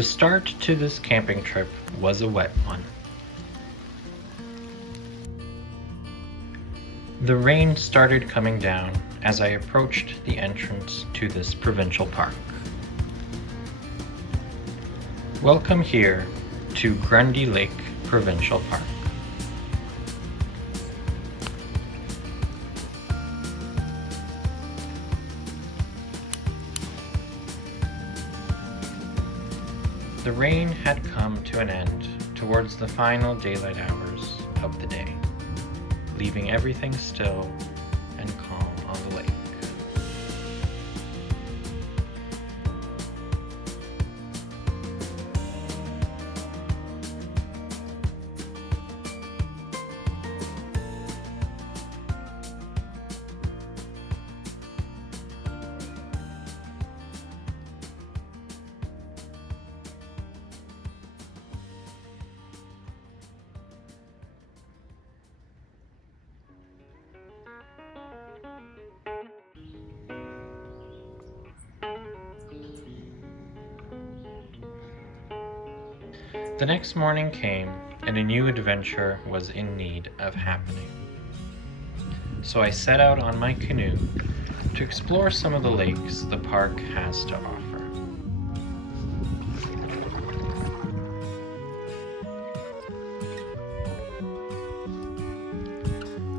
The start to this camping trip was a wet one. The rain started coming down as I approached the entrance to this provincial park. Welcome here to Grundy Lake Provincial Park. The rain had come to an end towards the final daylight hours of the day, leaving everything still and calm on the lake. The next morning came, and a new adventure was in need of happening. So I set out on my canoe to explore some of the lakes the park has to offer.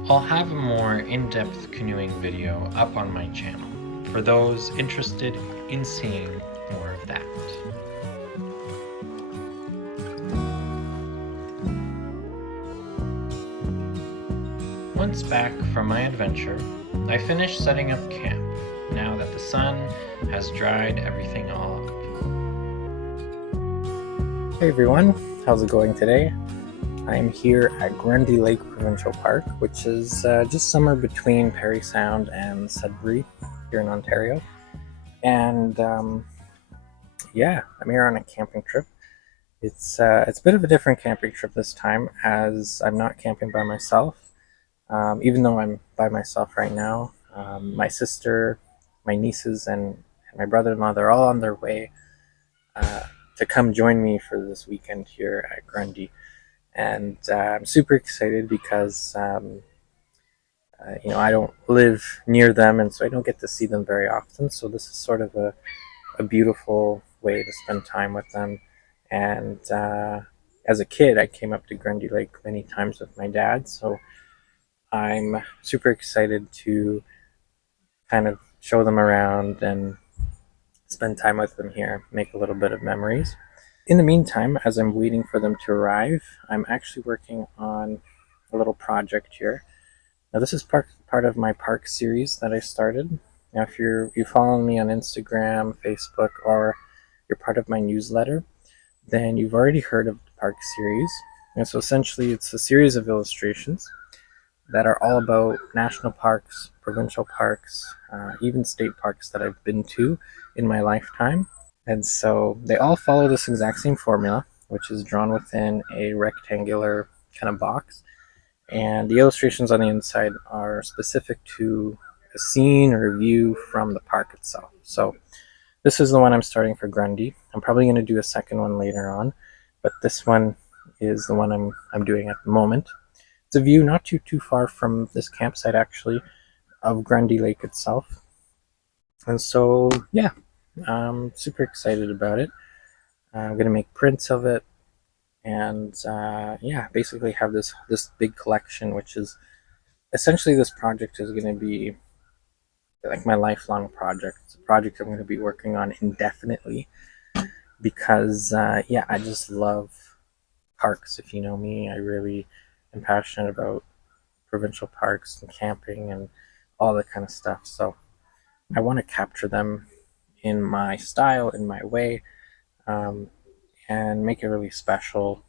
I'll have a more in-depth canoeing video up on my channel for those interested in seeing more of that. Once back from my adventure, I finished setting up camp now that the sun has dried everything all up. Hey everyone, how's it going today? I'm here at Grundy Lake Provincial Park, which is just somewhere between Parry Sound and Sudbury here in Ontario. And yeah, I'm here on a camping trip. It's a bit of a different camping trip this time, as I'm not camping by myself. Even though I'm by myself right now, my sister, my nieces, and my brother-in-law, they're all on their way to come join me for this weekend here at Grundy. And I'm super excited because, I don't live near them, and so I don't get to see them very often. So this is sort of a beautiful way to spend time with them. And as a kid, I came up to Grundy Lake many times with my dad, so I'm super excited to kind of show them around and spend time with them here, make a little bit of memories. In the meantime, as I'm waiting for them to arrive, I'm actually working on a little project here. Now, this is part of my park series that I started. Now, if you follow me on Instagram, Facebook, or you're part of my newsletter, then you've already heard of the park series. And so essentially, it's a series of illustrations that are all about national parks, provincial parks, even state parks that I've been to in my lifetime. And so they all follow this exact same formula, which is drawn within a rectangular kind of box. And the illustrations on the inside are specific to a scene or a view from the park itself. So this is the one I'm starting for Grundy. I'm probably going to do a second one later on, but this one is the one I'm doing at the moment. It's a view not too far from this campsite, actually, of Grundy Lake itself. And so, yeah, I'm super excited about it. I'm going to make prints of it and, yeah, basically have this big collection, which is essentially, this project is going to be like my lifelong project. It's a project I'm going to be working on indefinitely because, yeah, I just love parks. If you know me, I really am passionate about provincial parks and camping and all that kind of stuff. So I want to capture them in my style, in my way, and make it really special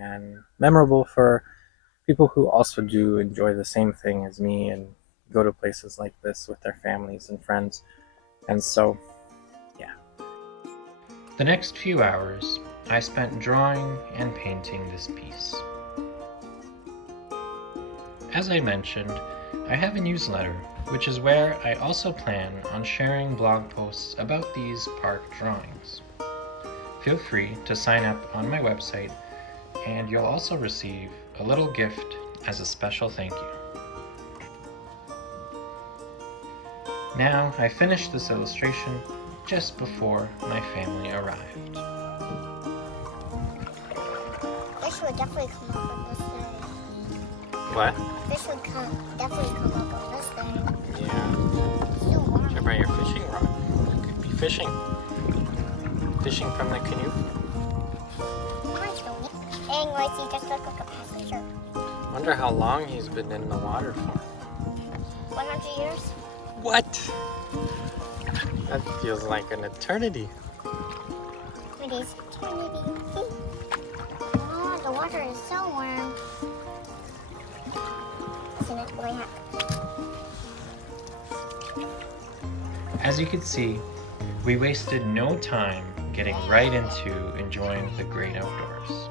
and memorable for people who also do enjoy the same thing as me and go to places like this with their families and friends. And so, yeah. The next few hours I spent drawing and painting this piece. As I mentioned, I have a newsletter, which is where I also plan on sharing blog posts about these park drawings. feel free to sign up on my website, and you'll also receive a little gift as a special thank you. Now, I finished this illustration just before my family arrived. Fish would definitely come up on this thing. What? Fish would definitely come up on this thing. Yeah. It's so warm. Should I bring your fishing rod? You could be fishing. Fishing from the canoe. Anyways, he just looked like a passenger. Wonder how long he's been in the water for. 100 years? What? That feels like an eternity. It is eternity. Oh, the water is so warm. Isn't it? Way As you can see, we wasted no time getting right into enjoying the great outdoors.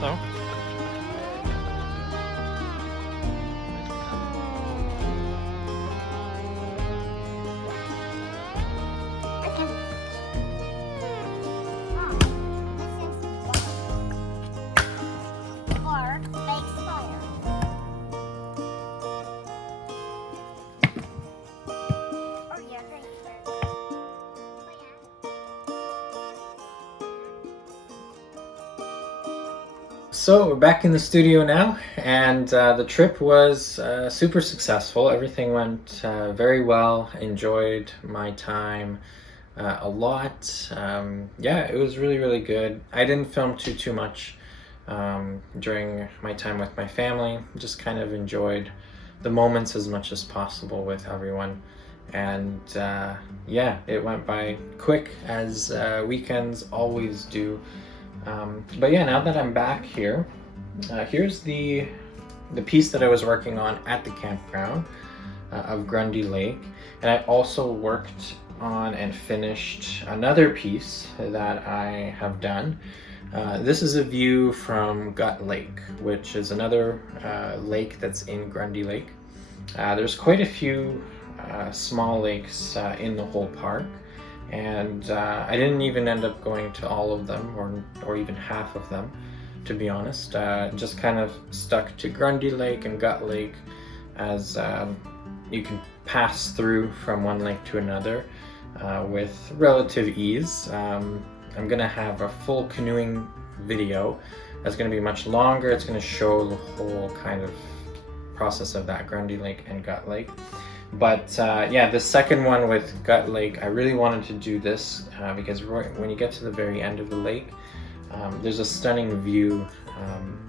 Though. So we're back in the studio now, and the trip was super successful. Everything went very well. Enjoyed my time a lot. Yeah, it was really good. I didn't film too much during my time with my family. Just kind of enjoyed the moments as much as possible with everyone. And yeah, it went by quick, as weekends always do. But yeah, now that I'm back here, here's the piece that I was working on at the campground of Grundy Lake. And I also worked on and finished another piece that I have done. This is a view from Gut Lake, which is another lake that's in Grundy Lake. There's quite a few small lakes in the whole park. And I didn't even end up going to all of them, or even half of them, to be honest. Just kind of stuck to Grundy Lake and Gut Lake, as you can pass through from one lake to another with relative ease. I'm gonna have a full canoeing video that's gonna be much longer. It's gonna show the whole kind of process of that Grundy Lake and Gut Lake. But yeah, the second one with Gut Lake, I really wanted to do this because when you get to the very end of the lake, there's a stunning view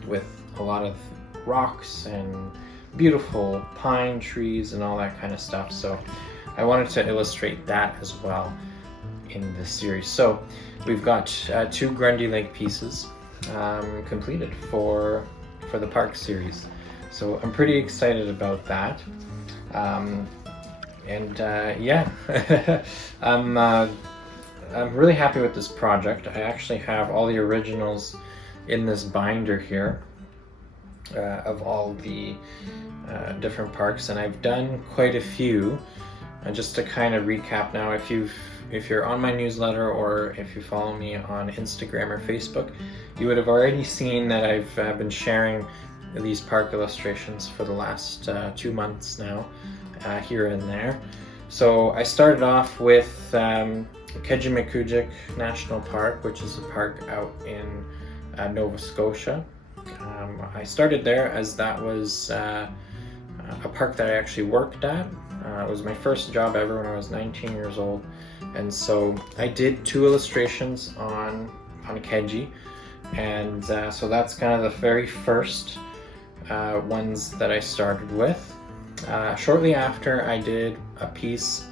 with a lot of rocks and beautiful pine trees and all that kind of stuff. So I wanted to illustrate that as well in this series. So we've got 2 Grundy Lake pieces completed for the park series. So I'm pretty excited about that. Yeah, I'm really happy with this project. I actually have all the originals in this binder here of all the different parks, and I've done quite a few just to kind of recap now, if you're on my newsletter or if you follow me on Instagram or Facebook, you would have already seen that I've been sharing these park illustrations for the last 2 months now, here and there. So I started off with Kejimkujik National Park, which is a park out in Nova Scotia. I started there as that was a park that I actually worked at. It was my first job ever when I was 19 years old, and so I did 2 illustrations on Keji, and so that's kind of the very first ones that I started with. Shortly after, I did a piece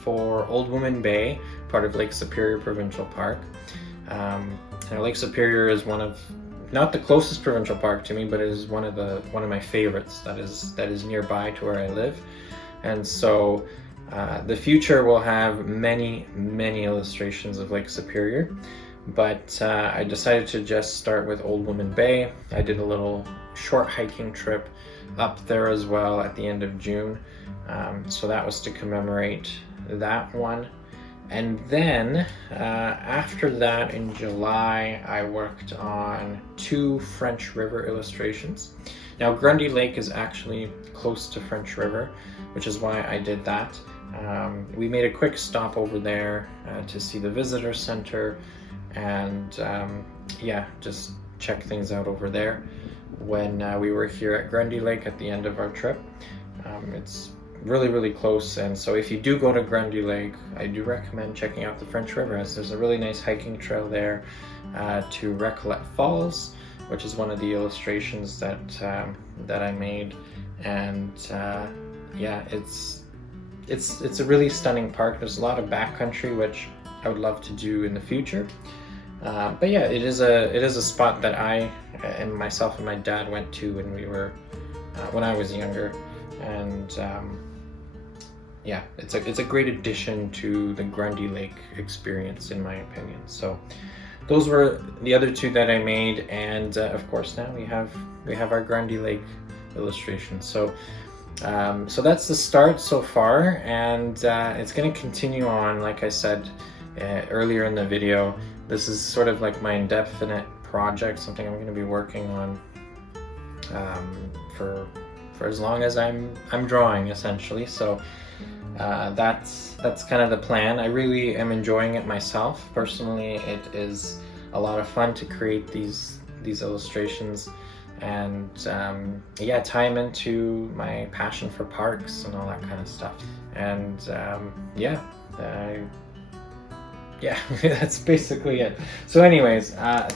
for Old Woman Bay, part of Lake Superior Provincial Park. Lake Superior is one of, not the closest provincial park to me, but it is one of my favorites that is nearby to where I live. And so the future will have many illustrations of Lake Superior, but I decided to just start with Old Woman Bay. I did a little short hiking trip up there as well at the end of June, so that was to commemorate that one. And then after that, in July, I worked on 2 French River illustrations. Now, Grundy Lake is actually close to French River, which is why I did that. We made a quick stop over there to see the visitor center and just check things out over there when we were here at Grundy Lake at the end of our trip. It's really close, and so if you do go to Grundy Lake, I do recommend checking out the French River, as there's a really nice hiking trail there to Recollet Falls, which is one of the illustrations that I made. And it's a really stunning park. There's a lot of backcountry, which I would love to do in the future. But yeah, it is a spot that I and myself and my dad went to when I was younger, and it's a great addition to the Grundy Lake experience, in my opinion. So those were the other 2 that I made, and of course now we have our Grundy Lake illustration. So that's the start so far, and it's going to continue on. Like I said earlier in the video, this is sort of like my indefinite project, something I'm going to be working on for as long as I'm drawing, essentially. So that's kind of the plan. I really am enjoying it myself. Personally, it is a lot of fun to create these illustrations and tie them into my passion for parks and all that kind of stuff. And that's basically it. So anyways,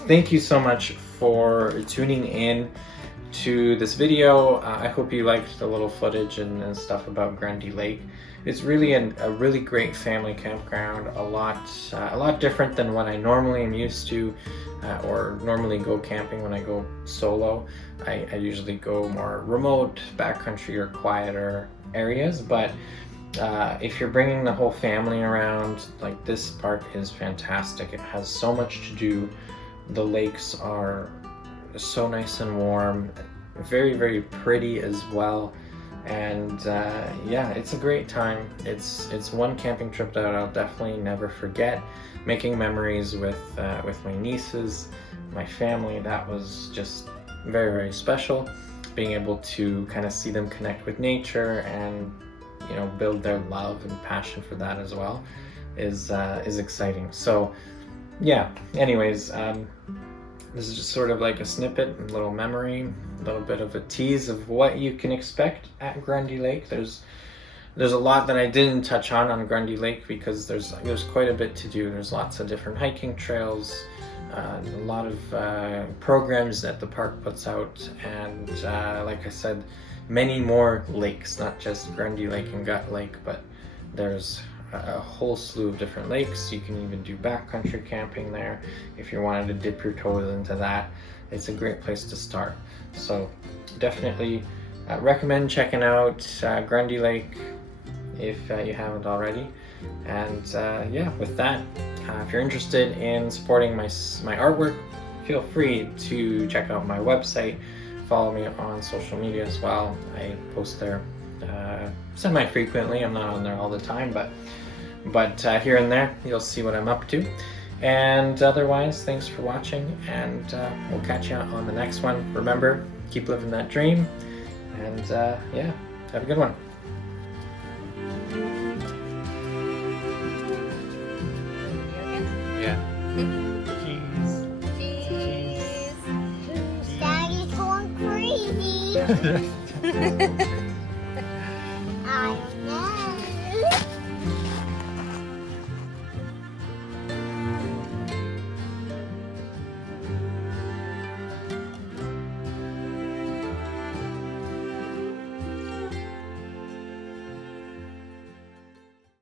thank you so much for tuning in to this video. I hope you liked the little footage and stuff about Grundy Lake. It's really a really great family campground, a lot different than what I normally am used to or normally go camping when I go solo. I usually go more remote, backcountry, or quieter areas, but if you're bringing the whole family around, like, this park is fantastic. It has so much to do. The lakes are so nice and warm, very pretty as well, and it's a great time. It's one camping trip that I'll definitely never forget. Making memories with my nieces, my family, that was just very special. Being able to kind of see them connect with nature and build their love and passion for that as well is exciting. So anyways, this is just sort of like a snippet, a little memory, a little bit of a tease of what you can expect at Grundy Lake. There's a lot that I didn't touch on Grundy Lake because there's quite a bit to do. There's lots of different hiking trails, a lot of programs that the park puts out, and like I said, many more lakes, not just Grundy Lake and Gut Lake, but there's a whole slew of different lakes. You can even do backcountry camping there if you wanted to dip your toes into that. It's a great place to start. So definitely recommend checking out Grundy Lake if you haven't already. And with that, if you're interested in supporting my artwork, feel free to check out my website. Follow me on social media as well. I post there semi-frequently. I'm not on there all the time, but here and there you'll see what I'm up to. And otherwise, thanks for watching, and we'll catch you on the next one. Remember, keep living that dream, and yeah, have a good one. Yeah. Cheese. Daddy's going crazy.